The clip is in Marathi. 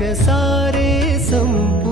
सारे शम्भु